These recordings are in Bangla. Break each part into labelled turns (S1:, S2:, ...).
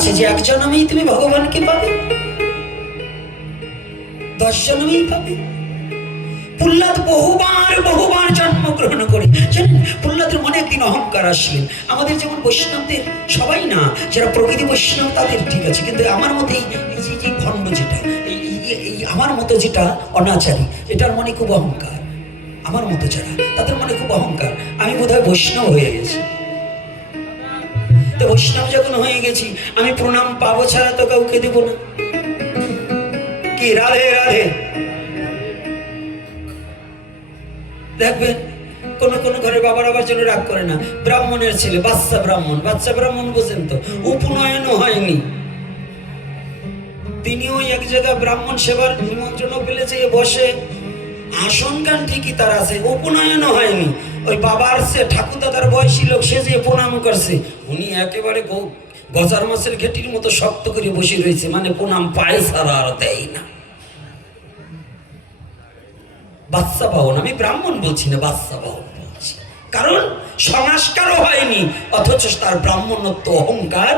S1: আছে যে এক জন্মেই তুমি ভগবানকে পাবে। দশ জন্মেই পাবে। প্রহ্লাদ বহুবার বহুবার জন্মগ্রহণ করে। জানেন, প্রহ্লাদের মনে একদিন অহংকার আসলেন। আমাদের যেমন বৈষ্ণবদের সবাই না, যারা প্রকৃতি বৈষ্ণব তাদের ঠিক আছে। কিন্তু আমার মতে এই যে- ভণ্ড যেটা এই আমার মতো যেটা অনাচারী, এটার মনে খুব অহংকার। আমার মতো যারা, তাদের মনে খুব অহংকার। আমি বোধহয় বৈষ্ণব হয়ে গেছি। তো বৈষ্ণব যখন হয়ে গেছি, আমি প্রণাম পাবো ছাড়া তো কাউকে দেব না। কি রাধে রাধে। দেখবেন, কোন কোন ঘরে বাবার আবার জন্য রাগ করে না। ব্রাহ্মণের ছেলে, বাচ্চা ব্রাহ্মণ বাচ্চা ব্রাহ্মণ বোঝেন তো, উপনয়নও হয়নি। তিনিও এক জায়গায় ব্রাহ্মণ সেবার নিমন্ত্রণ পেলে যে বসে। আসন গান ঠিকই তার আছে, উপনয়নও হয়নি। ওই বাবার সে ঠাকুরদাদার বয়সী লোক, সে যে প্রণাম করছে, উনি একেবারে গজার মাছের ঘেটির মতো শক্ত করে বসে রয়েছে মানে প্রণাম পায়ে ছাড়া আর দেয় না। বাচ্চা পাওন আমি ব্রাহ্মণ বলছি না, বাচ্চা পাওন বলছি। কারণ সংস্কারও হয়নি, অথচ তার ব্রাহ্মণত্ব অহংকার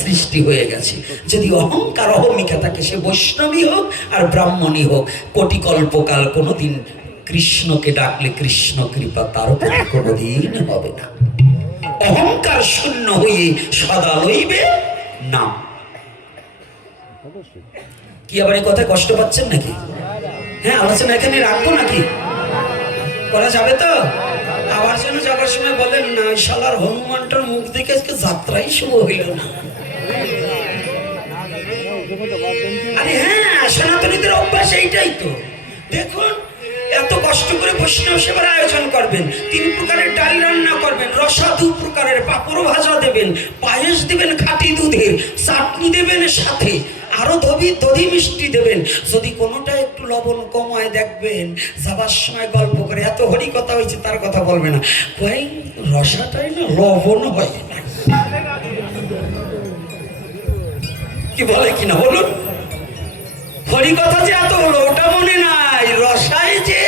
S1: সৃষ্টি হয়ে গেছে। যদি অহংকার, অহমিকা থাকে সে বৈষ্ণবী হোক আর ব্রাহ্মণই হোক কোটি কল্পকাল কোনোদিন কৃষ্ণকে ডাকলে কৃষ্ণ কৃপা তার উপরে কোনোদিন হবে না। অহংকার শূন্য হয়ে সদা লইবে না। কি আবার এই কথায় কষ্ট পাচ্ছেন নাকি? হ্যাঁ আলোচনা এখানে রাখব নাকি? করা যাবে তো? আবার যেন যাবার সময় বলেন না, শালার হনুমানটার মুখ দেখে আজকে যাত্রাই শুভ হইল না। আরে হ্যাঁ সনাতনীদের অভ্যাস এইটাই তো। দেখুন, এত কষ্ট করে বৈষ্ণব সেবার আয়োজন করবেন, তিন প্রকারের ডাল রান্না করবেন, রসা দু প্রকারের, পাপড় ভাজা দেবেন, পায়েস দেবেন খাঁটি দুধের, চাটনি দেবেন সাথে, আরও দধি দধি মিষ্টি দেবেন। যদি কোনোটা একটু লবণ কমায় দেখবেন, যাবার সময় গল্প করে, এত হরি কথা হয়েছে, তার কথা বলবে না। রসাটাই না লবণ হয়। না কি বলে কিনা বলুন? হরি কথা যে এত হলো, ওটা মনে নাই। রসায় যে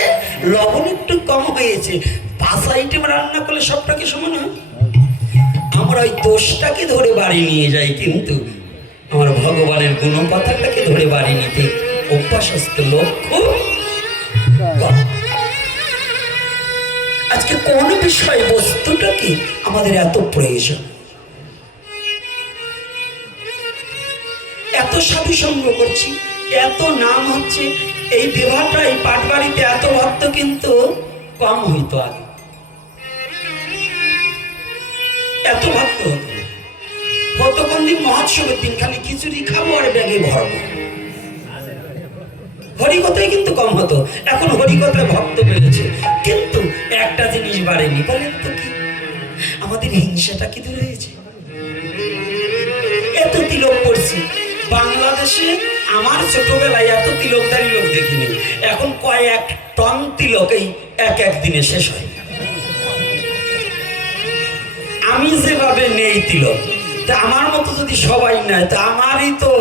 S1: লবণ একটু কম হয়েছে পাঁচ আইটেম রান্না করলে সবটাকে সমান হয়? আমরা ওই দোষটাকে ধরে বাড়ি নিয়ে যাই কিন্তু? আমার ভগবানের গুণ কথাটাকে ধরে বাড়ি নিতে? অভ্যাসস্থ লক্ষ্য। আজকে কোন বিষয় বস্তুটাকে আমাদের এত প্রয়োজন? এত সাধু সঙ্গ করছি, এত নাম হচ্ছে, এই বিবাহটা, এই পাটবাড়িতে এত ভক্ত কিন্তু কম হইতো আগে। এত ভক্ত হতো কোন দিন মহোৎসবের দিন খালি খিচুড়ি খাব আর ব্যাগে ভরবো। হরিকথাই কিন্তু কম হতো। এখন হরিকথায় ভক্ত বেড়েছে। কিন্তু একটা জিনিস বাড়েনি, বলেন তো কি? আমাদের হিংসাটা কি দূর হয়েছে? এত তিলক করছি বাংলাদেশে আমার ছোটবেলায় এত তিলকদারি লোক দেখিনি। এখন কয়েক টন তিলক এই এক এক দিনে শেষ হয়। আমি যেভাবে নেই তিলক, তা আমার মতো যদি সবাই নেয়, তা আমারই তো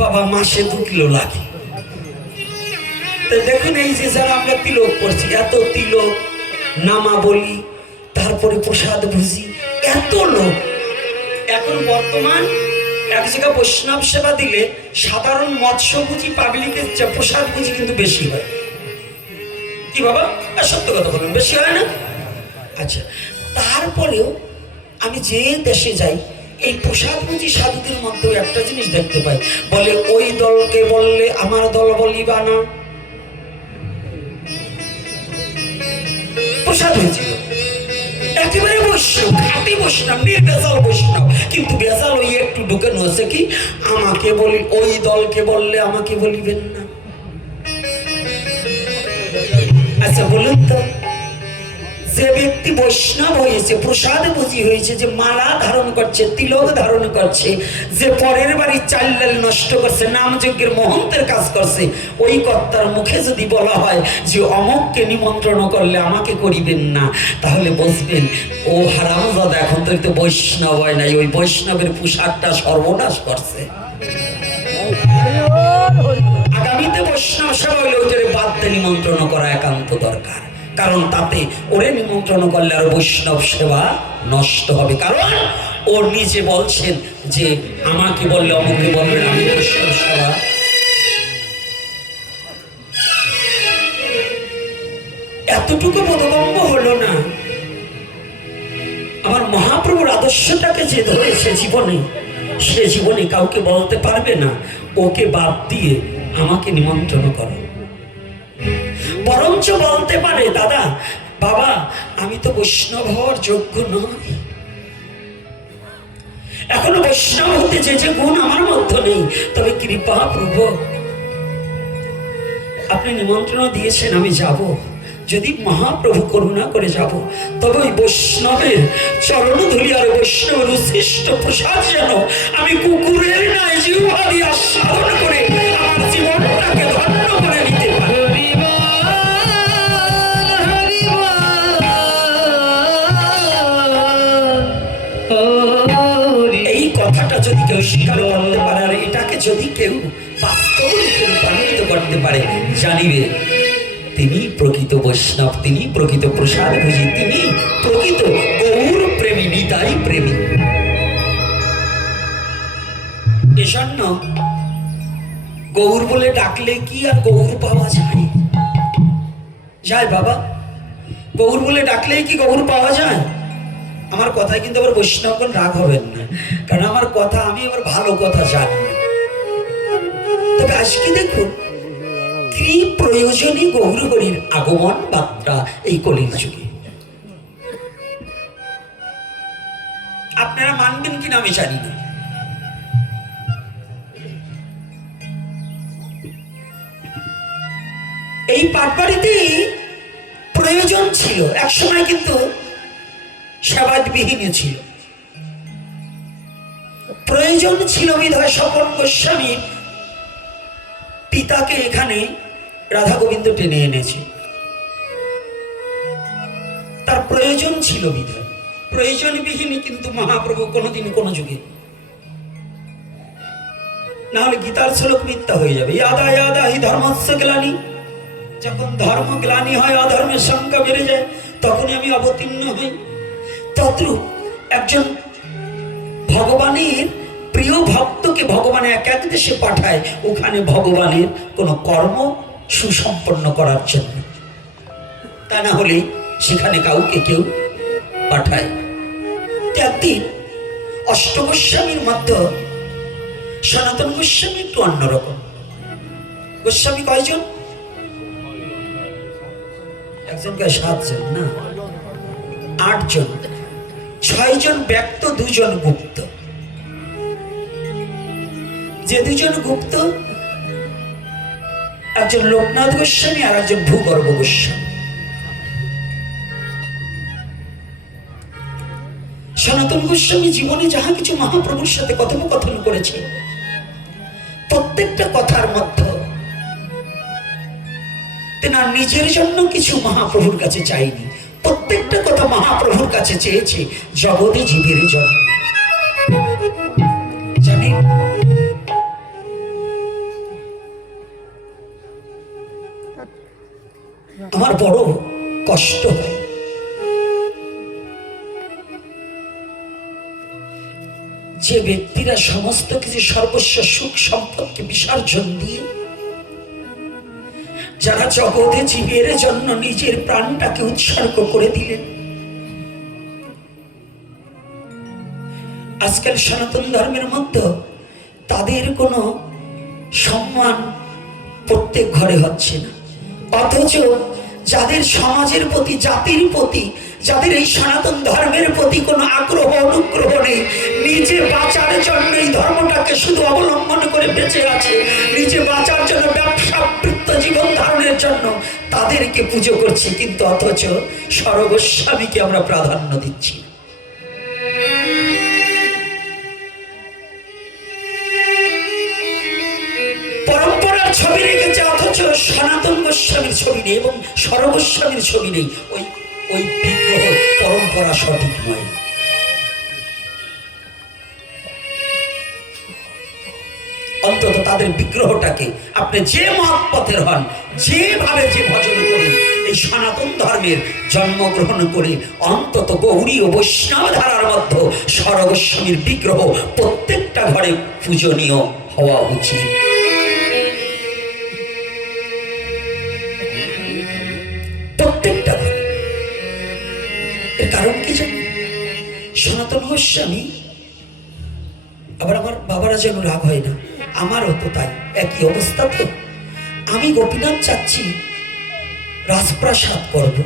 S1: বাবা মাসে দু কিলো লাগে। দেখুন এই যে যারা আমরা তিলক করছি, এত তিলক, নামা বলি, তারপরে প্রসাদ ভুজি, এত লোক। এখন বর্তমান এক জায়গায় বৈষ্ণব সেবা দিলে সাধারণ মৎস্যভুজি পাবলিকের চেয়ে প্রসাদ ভুজি কিন্তু বেশি হয়। কি বাবা? সত্য কথা বলুন, বেশি হয় না? আচ্ছা তারপরেও আমি যে দেশে যাই, এই প্রসাদভোজী সাধুদের মধ্যেও একটা জিনিস দেখতে পাই। বলে, ওই দলকে বললে আমার দল বলিবা না। প্রসাদ হয়েছিল একেবারে বৈষ্ণব খাঁটি বৈষ্ণব, নির্বেজাল বৈষ্ণব। কিন্তু বেজাল ওই একটু ঢুকে নছে কি? আমাকে বলি, ওই দলকে বললে আমাকে বলিবেন না। আচ্ছা বলুন তো। যে ব্যক্তি বৈষ্ণব হয়েছে, প্রসাদ বুঝি হয়েছে, যে মালা ধারণ করছে, তিলক ধারণ করছে, যে পরের বাড়ি চাল্লাল নষ্ট করছে নাম যজ্ঞের মহন্তের কাজ করছে, ওই কর্তার মুখে যদি বলা হয় যে অমককে নিমন্ত্রণ করলে আমাকে করিবেন না, তাহলে বসবেন। ও হারামজাদা, এখন তো তো বৈষ্ণব হয় নাই, ওই বৈষ্ণবের পোশাকটা সর্বনাশ করছে। আগামীতে বৈষ্ণব সেবা হলে ওইটারে বাদতে নিমন্ত্রণ করা একান্ত দরকার। কারণ তাতে ওরে নিমন্ত্রণ করলে আর বৈষ্ণব সেবা নষ্ট হবে। কারণ ও নিজে বলছেন যে আমাকে বললে অমুকে বলবেন আমি বৈষ্ণব সেবা। এতটুকু বোধগম্য হলো না। আমার মহাপ্রভুর আদর্শটাকে যে ধরেছে জীবনে, সে জীবনে কাউকে বলতে পারবে না। ওকে বাদ দিয়ে আমাকে নিমন্ত্রণ করো। বরঞ্চ বলতে পারে, দাদা, বাবা, আমি তো বৈষ্ণব হওয়ার যোগ্য নই। এখনও বৈষ্ণব হতে যে যে গুণ আমার মধ্যে নেই, তবে কৃপা প্রভু। আপনি নিমন্ত্রণ দিয়েছেন, আমি যাব। যদি মহাপ্রভু করুণা করে যাব, তবে ওই বৈষ্ণবের চরণ ধুলি আর বৈষ্ণবের উৎসৃষ্ট প্রসাদ যেন আমি কুকুরের নাই জিহ্বা দিয়ে আস্বাদন করে পারে, জানিবে। তিনি প্রকৃত বৈষ্ণব, তিনি প্রকৃত প্রসাদ ভুজি, তিনি প্রকৃত গৌর প্রেমী, নিতাই প্রেমী। এজন্য গৌর বলে ডাকলে কি আর গৌর পাওয়া যায়? যায় বাবা, গৌর বলে ডাকলেই কি গৌর পাওয়া যায়? আমার কথায় কিন্তু আবার বৈষ্ণবগণ রাগ হবেন না, কারণ আমার কথা, আমি আবার ভালো কথা জানি। তবে আজকে দেখুন কি প্রয়োজনী গৌরহরির আগমন মাত্রা এই কলির যুগে? আপনারা মানবেন কিনা আমি জানি না। এই পাটবাড়িতেই প্রয়োজন ছিল, একসময় কিন্তু সেবাদবিহীন ছিল। প্রয়োজন ছিল বিধায় স্বপন গোস্বামী পিতাকে এখানে রাধা গোবিন্দ টেনে এনেছে। তার প্রয়োজন ছিল বিধায়। প্রয়োজনবিহীনই কিন্তু মহাপ্রভু কোনোদিন কোনো যুগে। না হলে গীতার শ্লোক মিথ্যা হয়ে যাবে। ইয়াদা ইয়াদা হি ধর্মস্য গ্লানি। যখন ধর্ম গ্লানি হয়, অধর্মের সংখ্যা বেড়ে যায়, তখনই আমি অবতীর্ণ হই। তদ্রূপ একজন ভগবানের প্রিয় ভক্তকে ভগবান এক দেশে পাঠায়, ওখানে ভগবানের কোনো কর্ম সুসম্পন্ন করার জন্য। তা না হলে সেখানে কাউকে কেউ পাঠায়। একদিন অষ্টগোস্বামীর মধ্যে সনাতন গোস্বামী একটু অন্যরকম গোস্বামী কয়জন? একজনকে সাতজন, না? আটজন। ছয়জন ব্যক্ত, দুজন গুপ্ত। যে দুজন গুপ্ত, একজন লোকনাথ গোস্বামী আর একজন ভূগর্ভ গোস্বামী। সনাতন গোস্বামী জীবনে যাহা কিছু মহাপ্রভুর সাথে কথোপকথন করেছে, প্রত্যেকটা কথার মধ্যে তেনার নিজের জন্য কিছু মহাপ্রভুর কাছে চাইনি। প্রত্যেকটা কথা মহাপ্রভুর কাছে চেয়েছে জগতে জীবের জন্য। জানেন? আমার বড় কষ্ট হয়। যে ব্যক্তিরা সমস্ত কিছু সর্বস্ব সুখ সম্পদকে বিসর্জন দিয়ে, যারা জগতে জীবের জন্য নিজের প্রাণটাকে উৎসর্গ করে দিলেন। আজকাল সনাতন ধর্মের মধ্যে তাদের কোনো সম্মান প্রত্যেক ঘরে হচ্ছে না। অথচ যাদের সমাজের প্রতি, জাতির প্রতি, যাদের এই সনাতন ধর্মের প্রতি কোনো আগ্রহ, অনুগ্রহ নেই, নিজে বাঁচার জন্য এই ধর্মটাকে শুধু অবলম্বন করে বেঁচে আছে, নিজে বাঁচার জন্য ব্যবসা, বৃত্ত, জীবন ধারণের জন্য তাদেরকে পুজো করছি, কিন্তু অথচ সর্বস্বামীকে আমরা প্রাধান্য দিচ্ছি সনাতন গোস্বামীর ছবি নেই এবং সর্বস্বামীর ছবি নেই। ওই ওই বিগ্রহ পরম্পরা সঠিক নয়। অন্তত তাদের বিগ্রহটাকে আপনি যে মত পথের হন, যেভাবে যে ভজন করুন এই সনাতন ধর্মের জন্মগ্রহণ করে অন্তত গৌরী ও বৈষ্ণব ধারার মধ্যে সরগোস্বামীর বিগ্রহ প্রত্যেকটা ঘরে পূজনীয় হওয়া উচিত। সনাতন গোস্বামী আবার আমার বাবারা যেন রাগ হয় না, আমারও তো তাই, একই অবস্থা তো। আমি গোপীনাথ চাচ্ছি, রাজপ্রাসাদ করব,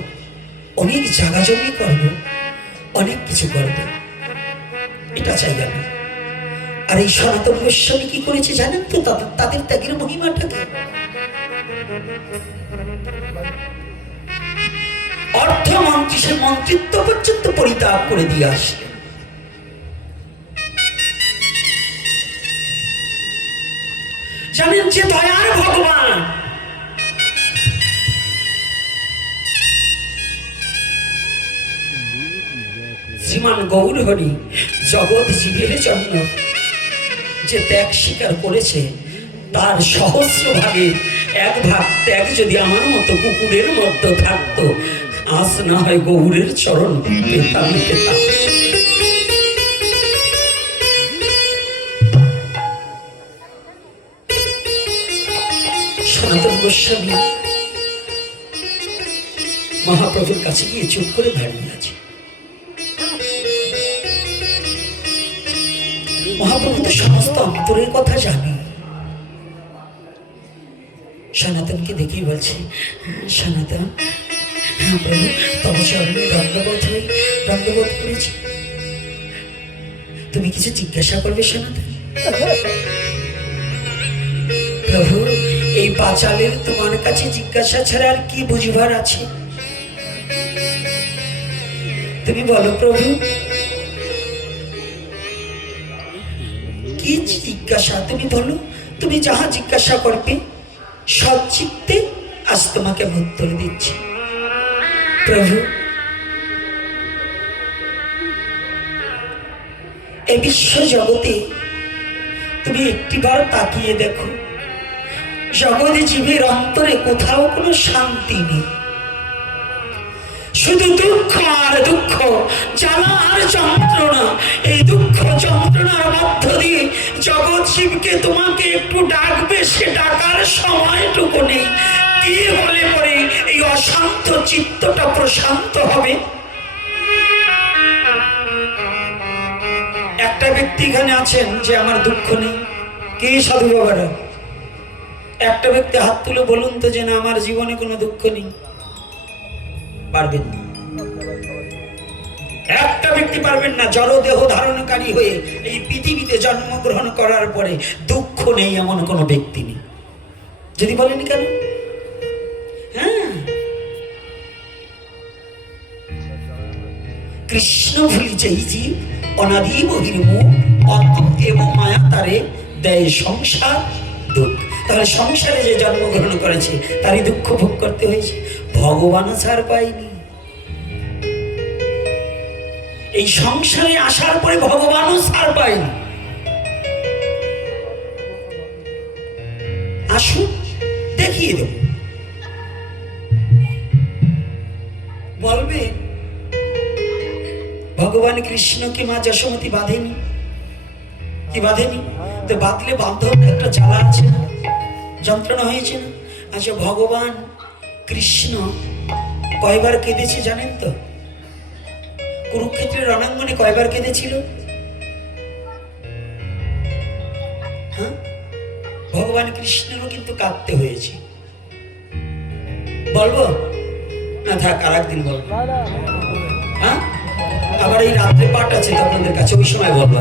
S1: অনেক জায়গা জমি করব, অনেক কিছু করব। এটা চাই আমি। আর এই সনাতন গোস্বামী কি করেছে জানেন তো? তাদের তাদের ত্যাগের মহিমাটাকে অর্থমন্ত্রী সে মন্ত্রিত্ব পর্যন্ত পরিত্যাগ করে দিয়ে আসলেন। জানেন যে দয়ার ভগবান। শ্রীমান গৌর হরি জগৎ জীবের জন্য যে ত্যাগ স্বীকার করেছে, তার সহস্র ভাগে এক ভাগ ত্যাগ যদি আমার মতো কুকুরের মতো থাকতো, আজ না হয় গৌরের চরণ পেতাম পেতাম। গোস্বামী মহাপ্রভুর কাছে গিয়ে চুপ করে দাঁড়িয়ে আছে। মহাপ্রভু তো সমস্ত অন্তরের কথা জানে। সনাতনকে দেখেই বলছে সনাতন। হ্যাঁ প্রভু, তব চরণে দণ্ডবোধ হয়ে দণ্ডবোধ করেছি। তুমি কিছু জিজ্ঞাসা করবে সনাতন? প্রভু পাঁচালের তোমার কাছে জিজ্ঞাসা ছাড়া আর কি বুঝবার আছে? তুমি বলো প্রভু। কি জিজ্ঞাসা তুমি বলো? তুমি যাহা জিজ্ঞাসা করবে সচ্চিত্তে আজ তোমাকে উত্তর দিচ্ছি। প্রভু, এ বিশ্ব জগতে তুমি একটিবার তাকিয়ে দেখো। জগৎ জীবের অন্তরে কোথাও কোনো শান্তি নেই। শুধু দুঃখ আর দুঃখ, জ্বালা আর যন্ত্রণা। এই দুঃখ যন্ত্রণার মধ্য দিয়ে জগৎ শিবকে তোমাকে একটু ডাকবে, সে ডাকার সময়টুকু নেই। কি বলে পরে এই অশান্ত চিত্তটা প্রশান্ত হবে? একটা ব্যক্তি এখানে আছেন যে আমার দুঃখ নেই। কে সাধু বাবারা একটা ব্যক্তি হাত তুলে বলুন তো যে না, আমার জীবনে কোনো দুঃখ নেই। পারবেন না। একটা ব্যক্তি পারবেন না জড় দেহ ধারণকারী হয়ে এই পৃথিবীতে জন্মগ্রহণ করার পরে দুঃখ নেই এমন কোনো ব্যক্তি নেই। যদি বলেন কেন? হ্যাঁ। কৃষ্ণ ভুলি যেই জীব, অনাদি বহির্মুখ, অত এবং মায়া তারে দেয় সংসার তাহলে সংসারে যে জন্মগ্রহণ করেছে, তারই দুঃখ ভোগ করতে হয়েছে। ভগবান ছাড় পায়নি। এই সংসারে আসার পরে ভগবানও ছাড় পায়নি। আসুন, দেখিয়ে দেব। বলবে, ভগবান কৃষ্ণকে মা যশোমতী বাঁধেনি। কি বাঁধেনি? তো বাঁধলে বান্ধব একটা জ্বালা আছে না? যন্ত্রণা হয়েছে না? আচ্ছা ভগবান কৃষ্ণ কয়বার কেঁদেছে জানেন তো? কুরুক্ষেত্রের রণাঙ্গনে কয়বার কেঁদেছিল? হ্যাঁ? ভগবান কৃষ্ণেরও কিন্তু কাঁদতে হয়েছে। বলব? না থাক, আর একদিন বলব। হ্যাঁ? আবার এই রাত্রে পাঠ আছে আপনাদের কাছে, ওই সময় বলব।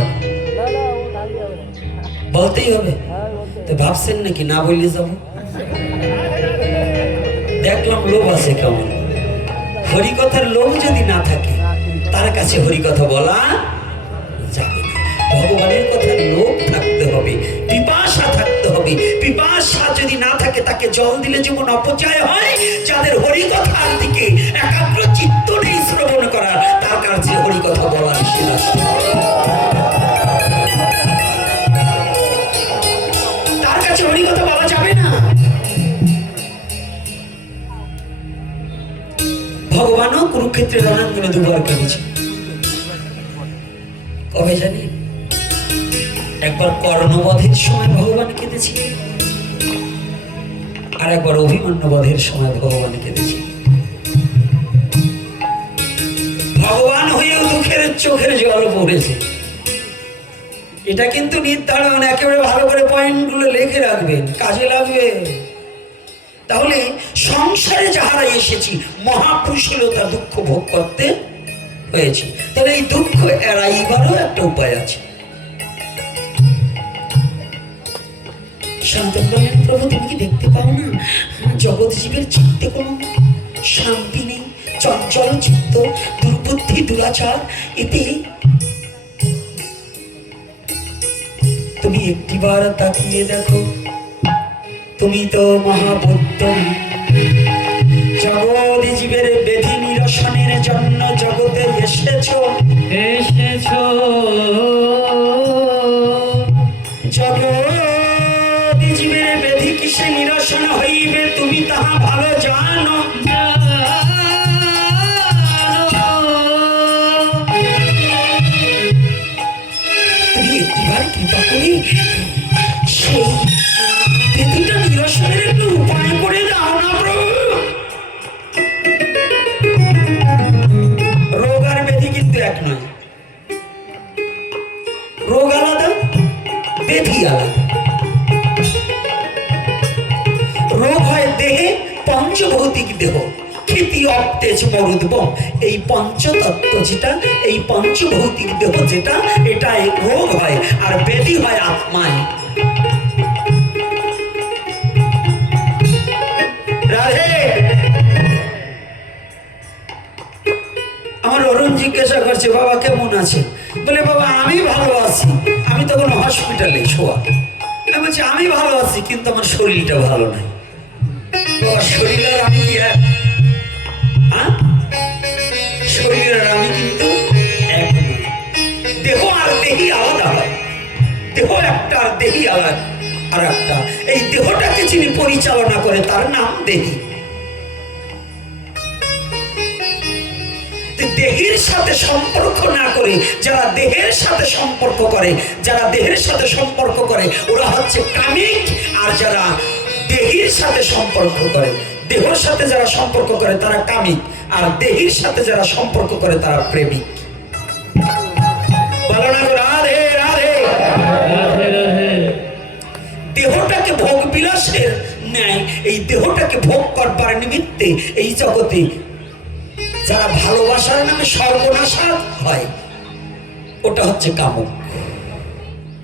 S1: বলতেই হবে। তো ভাবছেন নাকি না বললে যাব? দেখলাম লোভ আছে কেমন। হরিকথার লোভ যদি না থাকে, তার কাছে হরিকথা বলা যাবে না। ভগবানের কথার লোভ থাকতে হবে, পিপাসা থাকতে হবে। পিপাসা যদি না থাকে, তাকে জল দিলে যেমন অপচয় হয়, যাদের হরিকথার দিকে একাগ্র চিত্ত নেই শ্রবণ করার, তার কাছে হরিকথা বলা নিষেধ কুরুক্ষেত্রের রণাঙ্গনে দুবার কেঁদেছি কবে জানি? একবার কর্ণবধের সময় ভগবান কেঁদেছি। আর একবার অভিমন্যু বধের সময় ভগবান কেঁদেছি। ভগবান হয়েও দুঃখের চোখের জল পড়েছে। এটা কিন্তু নির্ধারণ, একেবারে ভালো করে পয়েন্টগুলো লিখে রাখবেন, কাজে লাগবে। তাহলে সংসারে যাহারা এসেছি মহাপুরুষলতা দুঃখ ভোগ করতে হয়েছে। তাহলে এই দুঃখ এড়াইবারও একটা উপায় আছে। বললেন প্রভু, তুমি কি দেখতে পাও না? জগৎ জীবের চিত্তে কোনো শান্তি নেই, চঞ্চল চিত্ত, দুর্বুদ্ধি, দুরাচার, এতে তুমি একটিবার তাকিয়ে দেখো। তুমি তো মহাবুদ্ধ জগৎ জীবের বেধি নিরসনের জন্য জগতে এসেছ।
S2: এসেছ।
S1: অপ্তেজ মরুদ্ব এই পঞ্চতত্ত্ব যেটা, এই পঞ্চভৌতিক দেহ যেটা, এটাই রোগ হয় আর বেদি হয় আত্মায়। আমার অরুণ জিজ্ঞাসা করছে, বাবা, কেমন আছে বলে, বাবা, আমি ভালো আছি। আমি তখন হসপিটালে শোয়া আমি বলছি, আমি ভালো আছি, কিন্তু আমার শরীরটা ভালো নাই। বাবা শরীর আর আমি? শরীর আর আমি কিন্তু দেহ আর দেহি আলাদা। দেহ একটা, আর দেহি আলাদা। আর একটা। এই দেহটাকে যিনি পরিচালনা করে, তার নাম দেহি। দেহের সাথে সম্পর্ক না করে, যারা দেহের সাথে সম্পর্ক করে, যারা দেহের সাথে সম্পর্ক করে, ওরা হচ্ছে কামিক, আর যারা দেহের সাথে সম্পর্ক করে দেহের সাথে যারা সম্পর্ক করে তারা কামিক, আর দেহের সাথে যারা সম্পর্ক করে তারা প্রেমিক। বলো না রাধে রাধে। দেহটাকে ভোগ বিলাসের ন্যায়, এই দেহটাকে ভোগ করবার নিমিত্তে এই জগতে যারা ভালোবাসার নামে সর্বনাশা হয়, ওটা হচ্ছে কামক।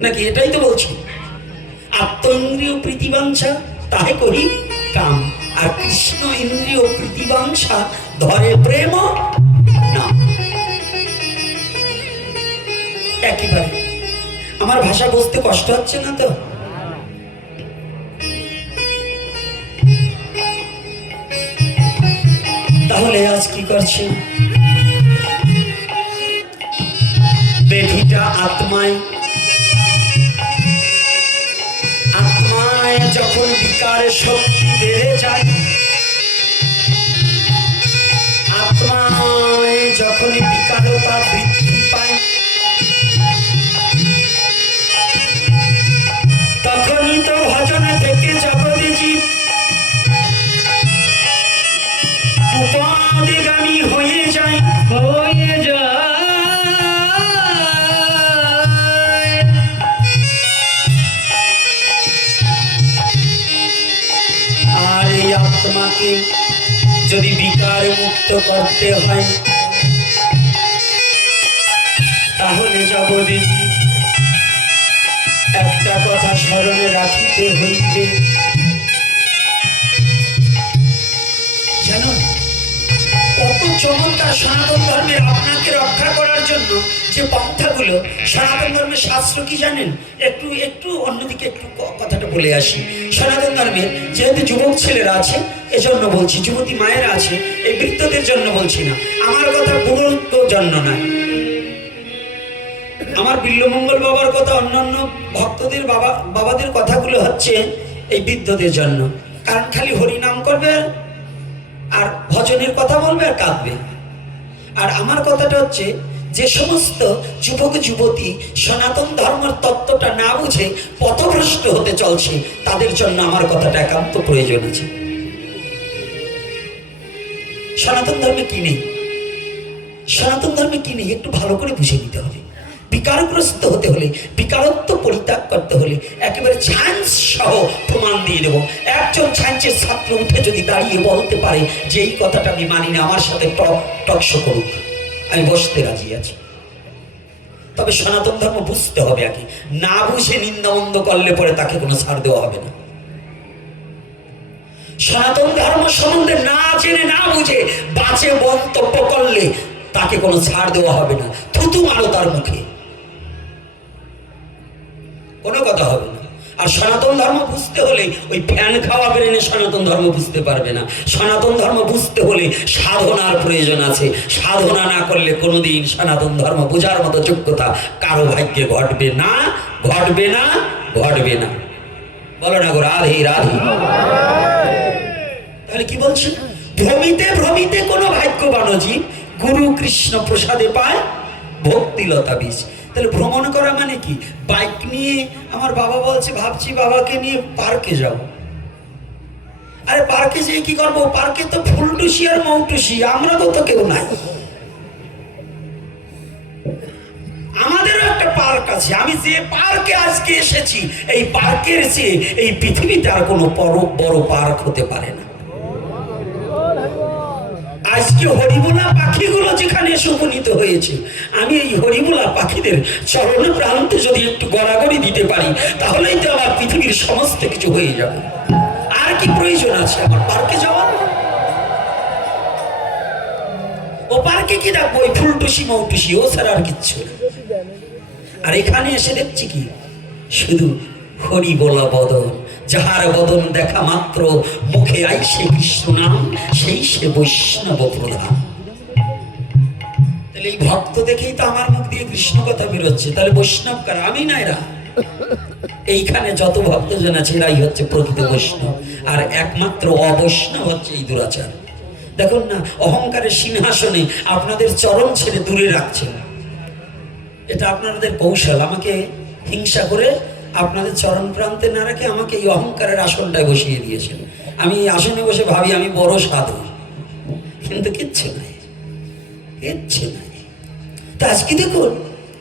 S1: নাকি এটাই তো বলছি? আত্মইন্দ্রিয় প্রীতিবাঞ্ছা, তাহে করি কাম। আর কৃষ্ণ ইন্দ্রিয় প্রীতিবাঞ্ছা ধরে প্রেম না। একেবারে আমার ভাষা বুঝতে কষ্ট হচ্ছে না তো? তাহলে আজ কি করছে? বেধিটা আত্মায় যখন বিকার শক্তি বেড়ে যায় আত্মায় যখন বিকারতা বৃদ্ধি মুক্ত করতে হয়। তাহলে জগদীজি একটা কথা স্মরণে রাখিতে হইবে। কত চমৎকার সনাতন ধর্মের আপনাকে রক্ষা করার জন্য যে পন্থাগুলো, সনাতন ধর্মের শাস্ত্র কি জানেন? একটু একটু অন্যদিকে একটু কথাটা বলে আসি। সনাতন ধর্মের যেহেতু যুবক ছেলেরা আছে এজন্য বলছি, যুবতী মায়েরা আছে, এই বৃত্তদের জন্য বলছি না। আমার কথা পুরোর জন্য নয়। আমার বিল্লমঙ্গল বাবার কথা অন্যান্য ভক্তদের বাবা, বাবাদের কথাগুলো হচ্ছে এই বৃদ্ধদের জন্য। কারণ খালি হরি নাম করবে আর ভজনের কথা বলবে আর কাঁদবে। আর আমার কথাটা হচ্ছে, যে সমস্ত যুবক যুবতী সনাতন ধর্মের তত্ত্বটা না বুঝে পথভ্রষ্ট হতে চলছে, তাদের জন্য আমার কথাটা একান্ত প্রয়োজন আছে। সনাতন ধর্মে কি নেই? সনাতন ধর্মে কি নেই? একটু ভালো করে বুঝে নিতে হবে। বিকারগ্রস্ত হতে হলে, বিকারত্ব পরিত্যাগ করতে হলে একেবারে ছাঞ্চ সহ প্রমাণ দিয়ে দেবো। একজন ছাঞ্চের ছাত্র উঠে যদি দাঁড়িয়ে বলতে পারে যে এই কথাটা আমি মানি না, আমার সাথে টক টকশো করুক। আমি বসতে রাজি আছি। তবে সনাতন ধর্ম বুঝতে হবে আগে। না বুঝে নিন্দামন্দ করলে পরে তাকে কোনো ছাড় দেওয়া হবে না। সনাতন ধর্ম সম্বন্ধে না জেনে না বুঝে বাঁচে মন্তব্য করলে তাকে কোনো ছাড় দেওয়া হবে না। থুতু মারো তার মুখে। কোনো কথা হবে না। আর সনাতন ধর্ম বুঝতে হলে ওই ফ্যান খাওয়া বেরেনে সনাতন ধর্ম বুঝতে পারবে না। সনাতন ধর্ম বুঝতে হলে সাধনার প্রয়োজন আছে। সাধনা না করলে কোনোদিন সনাতন ধর্ম বোঝার মতো যোগ্যতা কারও ভাগ্যে ঘটবে না ঘটবে না ঘটবে না। বলো না গো, রাধে রাধে। তাহলে কি বলছে? ভ্রমিতে ভ্রমিতে কোনো ভাগ্যবান জীব গুরু কৃষ্ণ প্রসাদে পায় ভক্তিলতা বীজ। তাহলে ভ্রমণ করা মানে কি? বাইক নিয়ে আমার বাবা বলছে, ভাবছি বাবাকে নিয়ে পার্কে যাব। আরে পার্কে যেয়ে কি করব? পার্কে তো ফুলটুসি আর মৌটুসি, আমরা তো কেউ নাই। আমাদেরও একটা পার্ক আছে। আমি যে পার্কে আজকে এসেছি, এই পার্কের চেয়ে এই পৃথিবীতে আর কোনো বড় পার্ক হতে পারে না। আজকে হরিবোলা পাখিগুলো যেখানে এসে উপনীত হয়েছে, আমি এই হরিবোলা পাখিদের চরণ প্রান্তে যদি একটু গড়াগড়ি দিতে পারি, তাহলেই তো আমার পৃথিবীর সমস্ত কিছু হয়ে যাবে। আর কি প্রয়োজন আছে আমার পার্কে যাওয়ার? ও পার্কে কি দেখব? ওই ফুলটুসি মৌটুসি, ও ছাড়া আর কিচ্ছু আর এখানে এসে দেখছি কি? শুধু হরি বলা বদন। যাহার বদন দেখা মাত্র মুখে আইসে কৃষ্ণ নাম, সেই সে বৈষ্ণব প্রধান। তাহলে এই ভক্ত দেখেই তো আমার মুখ দিয়ে কৃষ্ণ কথা বেরোচ্ছে। তাহলে বৈষ্ণব কার? আমি না এরা। এইখানে যত ভক্তজন আছে, এরাই হচ্ছে প্রকৃত বৈষ্ণব। আর একমাত্র অবৈষ্ণব হচ্ছে এই দুরাচার। দেখুন না, অহংকারের সিংহাসনে আপনাদের চরম ছেড়ে দূরে রাখছেন এটা আপনাদের কৌশল। আমাকে হিংসা করে আপনাদের চরণ প্রান্তে না রেখে আমাকে এই অহংকারের আসনটায় বসিয়ে দিয়েছেন। আমি আসনে বসে ভাবি আমি বড় সাধু। কিন্তু কিচ্ছু নাই। কিচ্ছু নাই। তা আজকে দেখুন,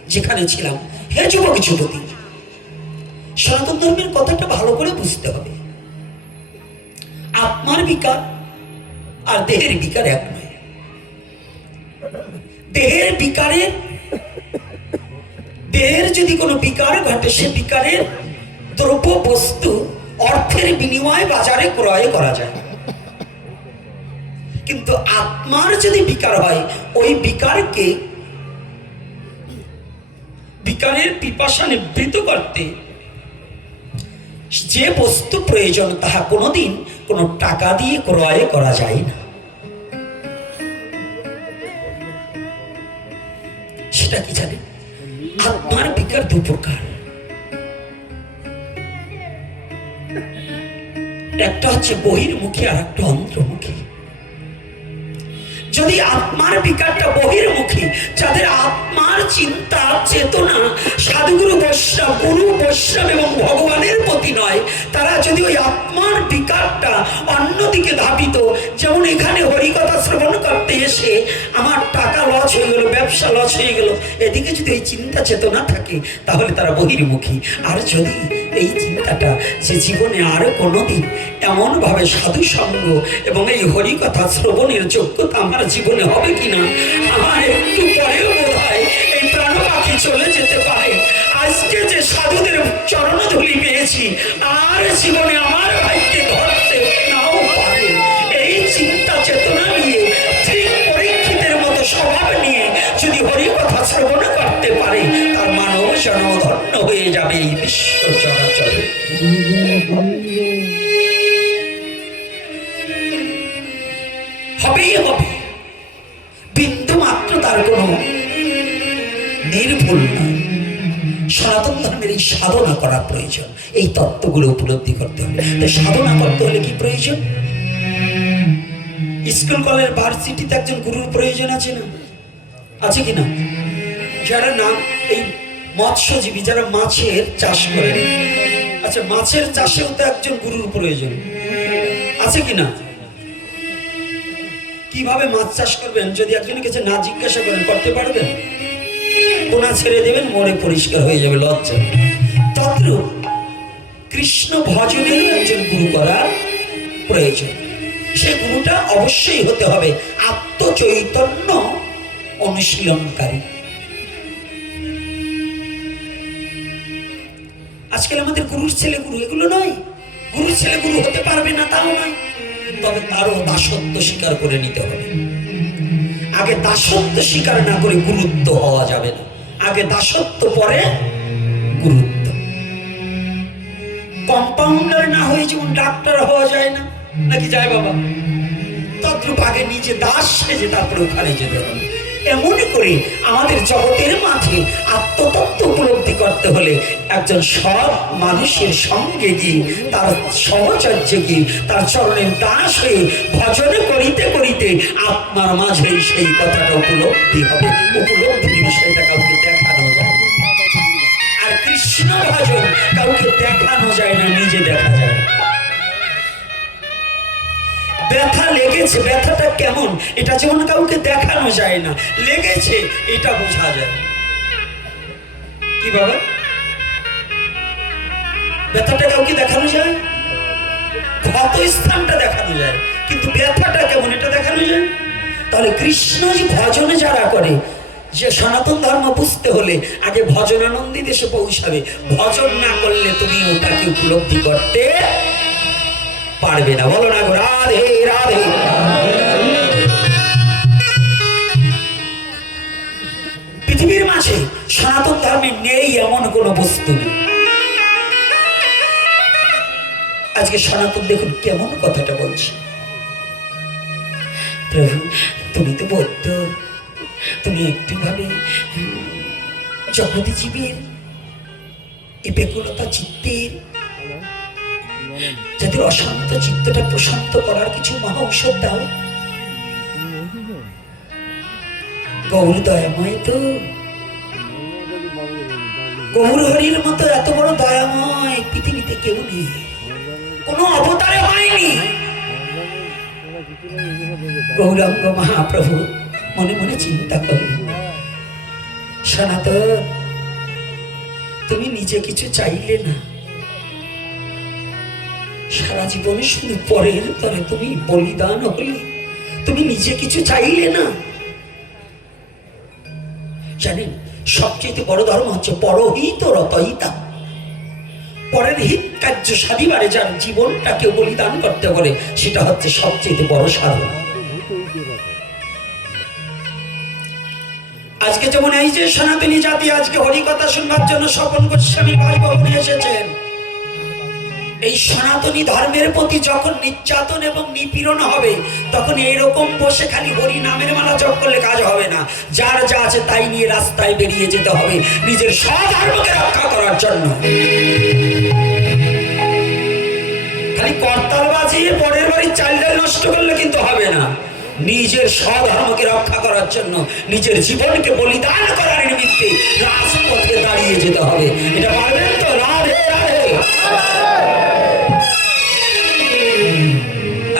S1: যেখানে ছিলাম, হে যুবক, যুবতী, সনাতন ধর্মের কথাটা ভালো করে বুঝতে হবে। আত্মার বিকার আর দেহের বিকার এক নয়। দেহের বিকারের দেহের যদি কোনো বিকার ঘটে, সে বিকারের দ্রব্য বস্তু অর্থের বিনিময়ে বাজারে ক্রয় করা যায়। কিন্তু আত্মার যদি বিকার হয়, ওই বিকারকে বিকারের পিপাসা নিবৃত করতে যে বস্তু প্রয়োজন, তাহা কোনোদিন কোনো টাকা দিয়ে ক্রয় করা যায় না। সেটা কি জানেন? আত্মার বিকার দু প্রকার। একটা হচ্ছে বহির্মুখী আর একটা অন্তর্মুখী। যদি আত্মার বিকারটা বহির্মুখী, যাদের আত্মার চিন্তা, চেতনা সাধুগুরু বৈষ্ণব, গুরু বৈষ্ণব এবং ভগবানের প্রতি নয়, তারা যদি ওই আত্মার বিকারটা অন্যদিকে ধাবিত। যেমন এখানে হরিকথা শ্রবণ করতে এসে আমার টাকা লস হয়ে গেল, ব্যবসা লস হয়ে গেল। এদিকে যদি এই চিন্তা চেতনা থাকে, তাহলে তারা বহির্মুখী। আর যদি এই চিন্তাটা যে জীবনে আর কোনোদিন এমনভাবে সাধু সঙ্গ এবং এই হরিকথা শ্রবণের যোগ্যতা আমার জীবনে হবে কিনা, আমার একটু পরেও বোধ হয় এই প্রাণ পাখি চলে যেতে পারে। আজকে যে সাধুদের চরণধুলি পেয়েছি, আর জীবনে আমার ভাইকে ধরতে নাও পারে। এই চিন্তা চেতনা নিয়ে, ঠিক পরীক্ষিতের মতো স্বভাব নিয়ে যদি হরিকথা শ্রবণ করতে পারে, তার মানব জনধন্য ধন্য হয়ে যাবে এই বিশ্ব চরাচরে। সাধনা করা প্রয়োজন। এই তত্ত্বগুলো উপলব্ধি করতে হবে। তো সাধনা করতে হলে কি প্রয়োজন? স্কুল, কলেজ, ভার্সিটিতে একজন গুরুর প্রয়োজন আছে না? আছে কি না? যারা না এই মৎস্যজীবী, যারা মাছের চাষ করে আচ্ছা মাছের চাষেও তো একজন গুরুর প্রয়োজন। আছে কি না? কীভাবে মাছ চাষ করবেন? যদি একজনের কাছে না জিজ্ঞাসা করেন, করতে পারবেন? কোনা ছেড়ে দেবেন, মনে পরিষ্কার হয়ে যাবে, লজ্জা তদ্রূপ কৃষ্ণ ভজনের একজন গুরু করার প্রয়োজন। সে গুরুটা অবশ্যই হতে হবে আত্মচৈতন্য অনুশীলনকারী। আজকাল আমাদের গুরুর ছেলে গুরু, এগুলো নয়। গুরুর ছেলে গুরু হতে পারবে না, তাও নয়। তবে তারও দাসত্ব স্বীকার করে নিতে হবে। আগে দাসত্ব স্বীকার না করে গুরুত্ব হওয়া যাবে না। আগে দাসত্ব পরে কম্পাউন্ডার না হয়ে যেমন ডাক্তার হওয়া যায় না। নাকি যায় বাবা? তদ্রূপ আগে নিজে দাস সেজে তারপরে ওখানে যেতে হবে। এমন করে আমাদের জগতের মাঝে আত্মতত্ত্ব উপলব্ধি করতে হলে একজন সৎ মানুষের সঙ্গে গিয়ে, তার সহচর্যে গিয়ে, তার চরণের দাস হয়ে ভজন করিতে করিতে আপনার মাঝে সেই কথাটা উপলব্ধি হবে। উপলব্ধির বিষয়টা কাউকে। আর কৃষ্ণ ভজন কাউকে দেখানো যায় না, নিজে দেখা যায়। ব্যথা লেগেছে, ব্যথাটা কেমন? এটা যেমন কাউকে দেখানো যায় না, লেগেছে, এটা বোঝা যায়। কি বাবা? ব্যথাটা কাউকে দেখানো যায়? ক্ষত স্থানটা দেখানো যায়, কিন্তু ব্যথাটা কেমন, এটা দেখানো যায়? তাহলে কৃষ্ণ ভজনে যারা করে যে সনাতন ধর্ম বুঝতে হলে আগে ভজনানন্দী দেশে পৌঁছাবে। ভজন না করলে তুমি ওটাকে উপলব্ধি করতে পারবে না। বলো না গো, রাধে রাধে। পৃথিবীর মাঝে সনাতন ধর্মে নেই এমন কোনো বস্তু নেই। আজকে সনাতন দেখুন কেমন কথাটা বলছি। প্রভু, তুমি তো বৌদ্ধ। তুমি একটু ভাবে জগতে জীবের এই বেকুলতা চিত্তের যাদের অশান্ত চিত্তটা প্রশান্ত করার কিছু মহা ঔষধ দাও। গৌর দয়াময় তো। গৌর হরির মতো এত বড় দয়াময় পৃথিবীতে কেউ নেই। কোনো অবতারে হয়নি। গৌরাঙ্গ মহাপ্রভু মনে মনে চিন্তা করলেন সনাতন, তুমি নিজে কিছু চাইলে না। সারা জীবনে শুধু পরের তরে তুমি বলিদান হলে, তুমি নিজে কিছু চাইলে না। জানেন, সবচেয়ে বড় ধর্ম হচ্ছে পরহিত রতহিতা পরের হিত কার্য সাধিবারে যার জীবনটাকে বলিদান করতে পারে সেটা হচ্ছে সবচেয়ে বড় সাধনা। আজকে যেমন এই যে সনাতনী জাতি আজকে হরিকথা শুনবার জন্য স্বপন গোস্বামী ভাই বাসভবনে এসেছেন। এই সনাতনী ধর্মের প্রতি যখন নির্যাতন এবং নিপীড়ন হবে, তখন এইরকম বসে খালি হরি নামের মালা জপ করলে কাজ হবে না। যার যা আছে তাই নিয়ে রাস্তায় বেরিয়ে যেতে হবে নিজের স্বধর্মকে রক্ষা করার জন্য। খালি করতাল বাজিয়ে পরের বাড়ির চাল নষ্ট করলে কিন্তু হবে না। নিজের স্বধর্মকে রক্ষা করার জন্য নিজের জীবনকে বলিদান করার নিমিত্তে রাজপথে দাঁড়িয়ে যেতে হবে। এটা পারবেন তো? রাধে রাধে।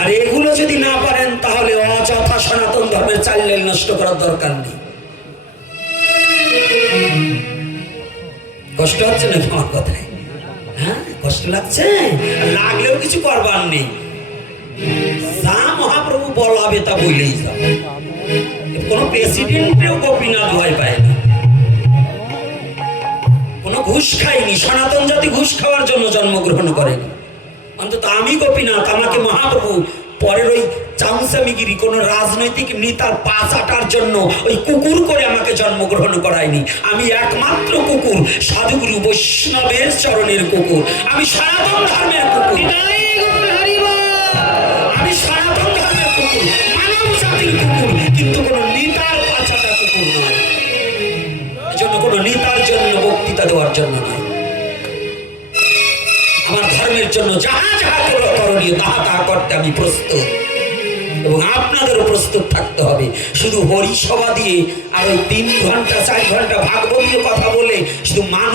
S1: আর এগুলো যদি না পারেন, তাহলে অযথা সনাতন ধর্মের চাইলেল নষ্ট করার দরকার নেই। কষ্ট হচ্ছে না আমার কথায়? হ্যাঁ কষ্ট লাগছে? লাগলেও কিছু করবার নেই। যা মহাপ্রভু বলাবে তা বলেই যাও কোনো প্রেসিডেন্টেও গোপীনাথ ভয় পায় না কোনো ঘুষ খায়নি সনাতন জাতি ঘুষ খাওয়ার জন্য জন্মগ্রহণ করেনি অন্তত আমি গোপীনাথ আমাকে মহাপ্রভু পরের ওই চামচামিগিরি কোন রাজনৈতিক নেতার পা চাটার জন্য ওই কুকুর করে আমাকে জন্মগ্রহণ করায়নি। আমি একমাত্র কুকুর, সাধুগুরু বৈষ্ণবের চরণের কুকুর। আমি সনাতন ধর্মের কুকুর। আমি সনাতন ধর্মের কুকুর, মানব জাতির কুকুর, কিন্তু কোন নেতার কুকুর নয়। নেতার জন্য বক্তৃতা দেওয়ার জন্য নয়। আমার ধর্মের জন্য যাহা যাহা করো- করণীয়, তাহা তাহা করতে আমি প্রস্তুত। এবং আপনাদেরও প্রস্তুত থাকতে হবে। শুধু হরিসভা দিয়ে আর ওই তিন ঘণ্টা, চার ঘণ্টা ভাগবতীয় কথা বলে শুধু মানুষ